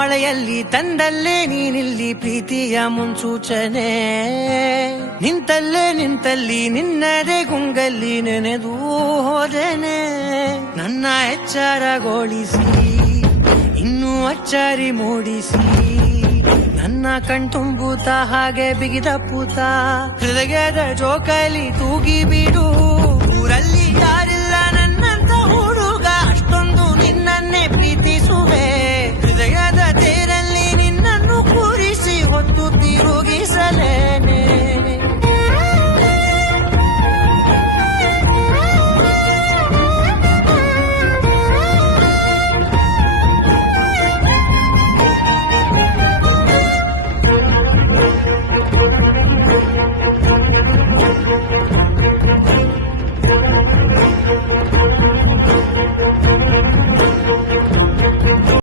ಮಳೆಯಲ್ಲಿ ತಂದಲ್ಲೇ ನೀನಿಲ್ಲಿ ಪ್ರೀತಿಯ ಮುನ್ಸೂಚನೆ, ನಿಂತಲ್ಲಿ ನಿನ್ನದೇ ಗುಂಗಲ್ಲಿ ನೆನೆದು ಹೋದೆನೆ. ನನ್ನ ಎಚ್ಚರಗೊಳಿಸಿ ಇನ್ನೂ ಅಚ್ಚರಿ ಮೂಡಿಸಿ, ನನ್ನ ಕಣ್ತುಂಬುತ್ತ ಹಾಗೆ ಬಿಗಿದ ಪೂತ, ಹೃದಯದ ಜೋಕಾಲಿ ತೂಗಿ ಬಿಡು. ಊರಲ್ಲಿ